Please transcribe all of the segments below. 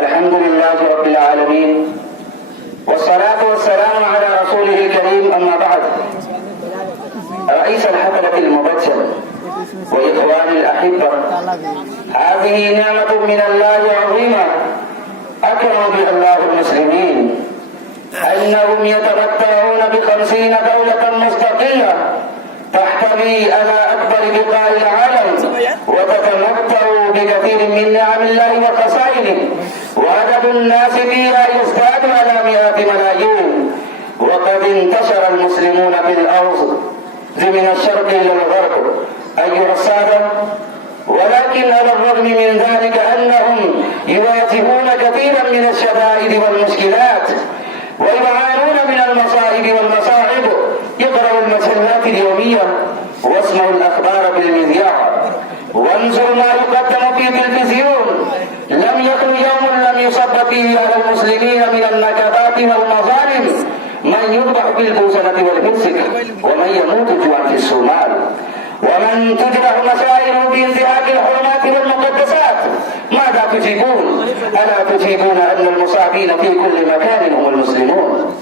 الحمد لله رب العالمين، والصلاة والسلام على رسوله الكريم. أما بعد، رئيس الحفلة المبجل وإخواني الأحبة، هذه نعمة من الله عظيمة أكرم بها الله المسلمين، أنهم يتمتعون ب50 دولة مستقلة تحتوي على أكبر بقاع العالم، وتتمتع بكثير من نعم الله وخصائصه، وعدد الناس فيها يزداد على مئات ملايين. وقد انتشر المسلمون في الأرض من الشرق إلى الغرب أيها السادة، ولكن على الرغم من ذلك أنهم يواجهون كثيرا من الشدائد والمشكلات، ويعانون من المصائب والمصاعب. يقرأوا المجلات اليومية واسمعوا الأخبار بالمذياع، وانظروا ما يقدم في التلفزيون. لم يخل يوم لم يصب فيه على المسلمين من النكبات والمظالم، من يذبح بالبوسنة والهرسك، ومن يموت جوعا في الصومال، ومن تجرح مسائل بانتهاك الحرمات والمقدسات. ماذا تجيبون؟ ألا تجيبون أن المصابين في كل مكان هم المسلمون؟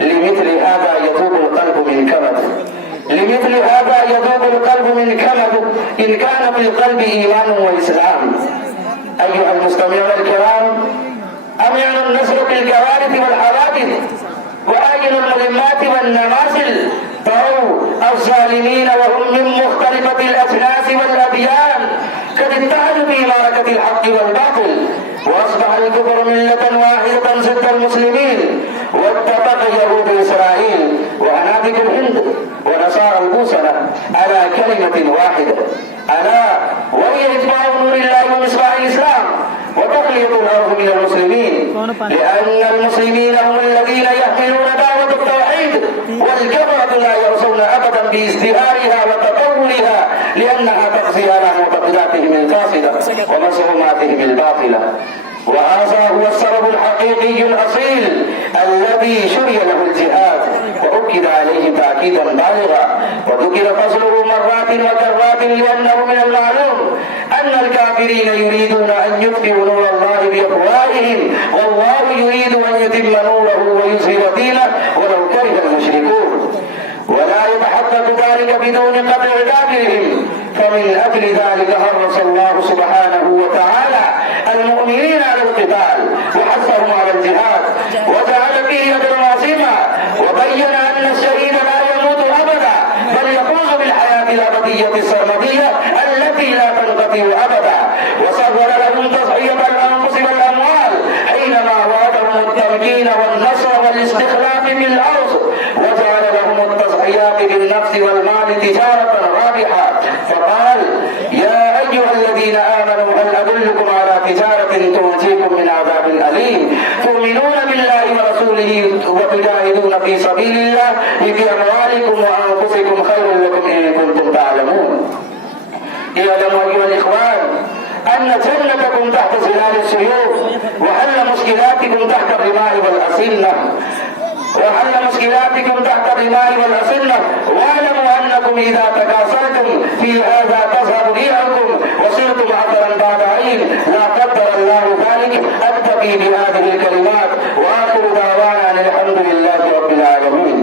لمثل هذا يذوب القلب من كمد، لمثل هذا يذوب القلب من كمد إن كان في القلب إيمان وإسلام. أيها المستمعون الكرام، أمعنا نسلك الكوارث والحوادث وآجل الملمات والنماثل. تروا الظالمين وهم من مختلفة الأجناس والأديان قد اتحدوا في معركة الحق والباطل، وأصبح الكفر ملة واحدة ضد المسلمين. واتفق يهود إسرائيل وعنابك الهند ونصارى البوصلة على كلمة واحدة، ألا وهي إتباع نور الله ومصباح الإسلام وتخلية الأرض من المسلمين، لأن المسلمين هم الذين يحملون دعوة التوحيد، والكفرة لا يرسون أبدا بازدهارها وتطورها، لأنها تقضي على معتقداتهم الفاسدة ومزعوماتهم الباطلة. وهذا هو السبب الحقيقي الأصيل الذي شرع له الجهاد وأكد عليه تأكيدا بالغا، وذكر فضله مرات وكرات، لأنه من المعلوم أن الكافرين يريدون أن يطفئوا نور الله بأفواههم، والله يريد أن يتم نوره ويظهر دينه ولو كره المشركون، ولا يتحقق ذلك بدون قطع دابرهم. فمن أجل ذلك حرص الله سبحانه وتعالى المؤمنين على القتال وحثهم على الجهاد، وجعل فيه أجرا عظيما، وبين أن الشهيد لا يموت أبدا بل يفوز بالحياة الأبدية السرمدية التي لا تنقطع أبدا. وسهل لهم تضحية الأنفس والأموال حينما وعدهم التمكين والنصر والاستخلاف في الأرض، وجعل لهم التضحيات بالنفس والمال تجارة رابحة، فقال: يا أيها الذين آمنوا هل أدلكم على تجارة تنجيكم من عذاب أليم تؤمنون بالله ورسوله وتجاهدون في سبيل الله بأموالكم وأنفسكم خير لكم إن كنتم تعلمون. اعلموا أيها الإخوان أن جنتكم تحت ظلال السيوف، وحل مشكلاتكم تحت الرماح والأسنة، واعلموا أنكم إذا تكاثرتم في هذا تذهب ريحكم وصرتم عطرا بعد عين، لا قدر الله ذلك. أكتفي بهذه